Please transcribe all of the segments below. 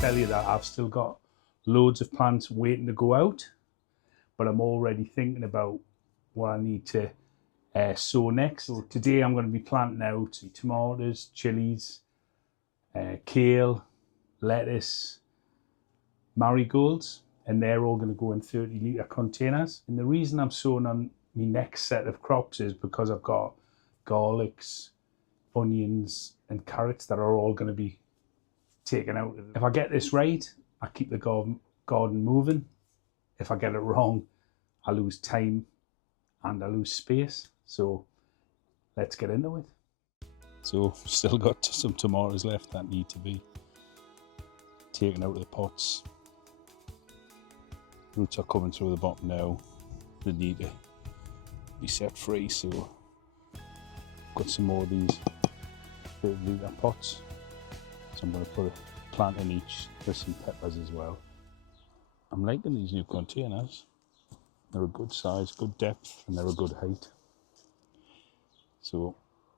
tell you that I've still got loads of plants waiting to go out, but I'm already thinking about what I need to sow next. So today I'm going to be planting out tomatoes, chillies, kale, lettuce, marigolds, and they're all going to go in 30-litre containers. And the reason I'm sowing on my next set of crops is because I've got garlics, onions and carrots that are all going to be taken out. If I get this right, I keep the garden moving. If I get it wrong, I lose time and I lose space. So let's get into it. So still got some tomatoes left that need to be taken out of the pots. Roots are coming through the bottom now. They need to be set free, so got some more of these 30-litre pots. So I'm going to put a plant in each with some peppers as well. I'm liking these new containers. They're a good size, good depth, and they're a good height. So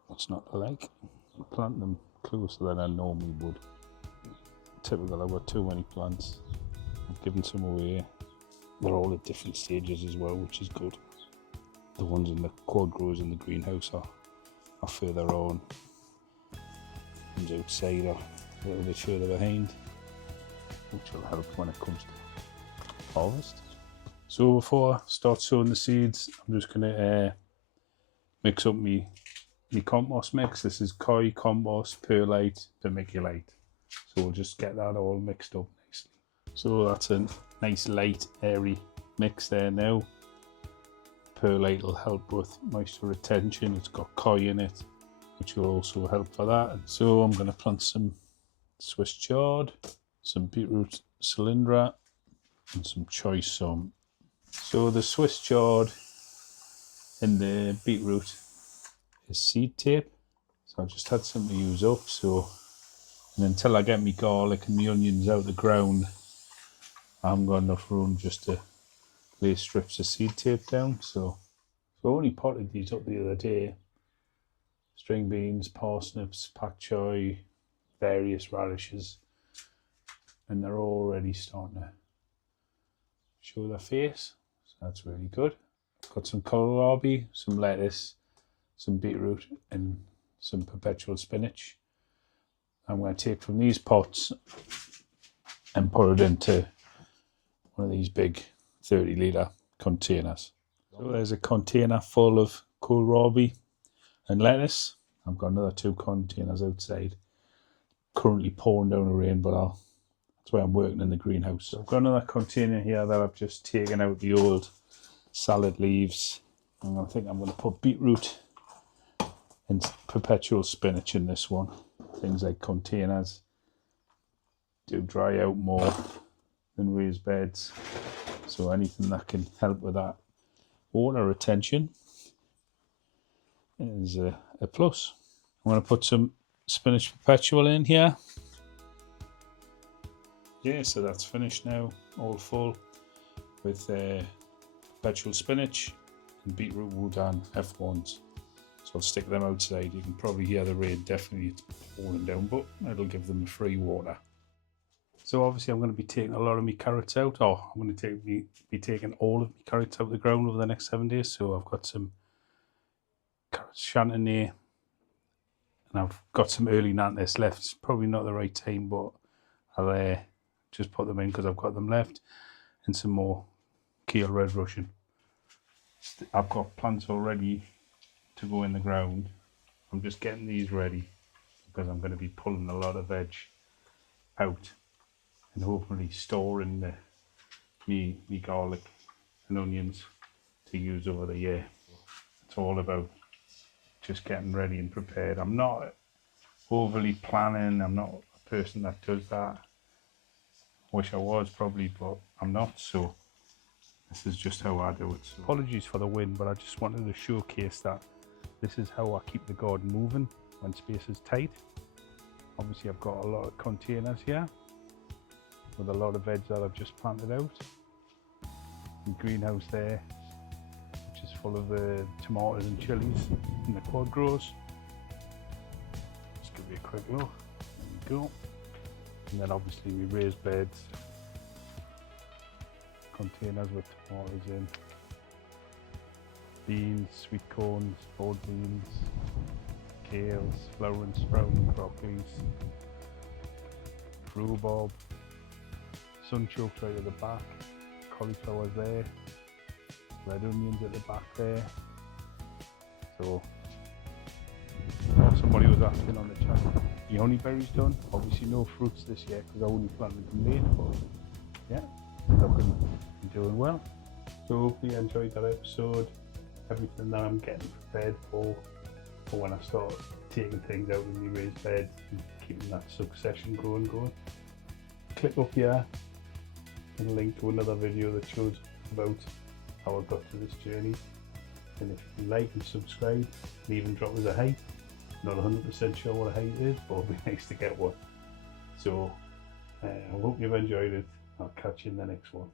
what's not to like? I plant them closer than I normally would. Typical, I've got too many plants. I've given some away. They're all at different stages as well, which is good. The ones in the quad grows in the greenhouse are further on. Ones outside are a little bit further behind, which will help when it comes to harvest. So before I start sowing the seeds, I'm just going to mix up my compost mix. This is koi compost, perlite, vermiculite. So we'll just get that all mixed up nicely. So that's a nice light airy mix there now. Perlite will help with moisture retention. It's got koi in it, which will also help for that. And so I'm going to plant some Swiss chard, some beetroot cylindra and some choice some. So the Swiss chard and the beetroot is seed tape, so I just had some to use up. So, and until I get my garlic and my onions out of the ground, I haven't got enough room just to lay strips of seed tape down. So I only potted these up the other day. String beans, parsnips, pak choi, various radishes, and they're already starting to show their face, so that's really good. Got some kohlrabi, some lettuce, some beetroot and some perpetual spinach. I'm going to take from these pots and put it into one of these big 30-litre containers. So there's a container full of kohlrabi and lettuce. I've got another 2 containers outside. Currently pouring down the rain, but that's why I'm working in the greenhouse. So I've got another container here that I've just taken out the old salad leaves. And I think I'm going to put beetroot and perpetual spinach in this one. Things like containers do dry out more than raised beds. So anything that can help with that water retention is a plus. I'm going to put some spinach perpetual in here. Yeah, so that's finished now, all full with perpetual spinach and beetroot Wudan F1s. So I'll stick them outside. You can probably hear the rain, definitely it's pouring down, but it'll give them free water. So obviously I'm going to be taking a lot of my carrots out, or I'm going to be taking all of my carrots out of the ground over the next 7 days. So I've got some carrots chantenay, and I've got some early nantes left. It's probably not the right time, but I'll just put them in because I've got them left, and some more kale red Russian. I've got plants already to go in the ground. I'm just getting these ready because I'm going to be pulling a lot of veg out and hopefully storing me garlic and onions to use over the year. It's all about just getting ready and prepared. I'm not overly planning. I'm not a person that does that. Wish I was probably, but I'm not. So this is just how I do it. So apologies for the wind, but I just wanted to showcase that this is how I keep the garden moving when space is tight. Obviously I've got a lot of containers here with a lot of veg that I've just planted out. The greenhouse there, which is full of tomatoes and chillies in the quad grows. Just give you a quick look. There we go. And then obviously we raised beds, containers with tomatoes in, beans, sweet corns, boiled beans, kales, flowering, sprouting broccolis, rhubarb, sunchokes right at the back, cauliflower there, red onions at the back there. So, somebody was asking on the channel, the honeyberries done? Obviously no fruits this year because I only planted them late, but yeah, looking and doing well. So hopefully you enjoyed that episode, everything that I'm getting prepared for when I start taking things out in my raised beds and keeping that succession going. Click up here and a link to another video that shows about how I got to this journey. And if you can like and subscribe and even drop us a height. Not 100% sure what a height is, but it'd be nice to get one. So I hope you've enjoyed it. I'll catch you in the next one.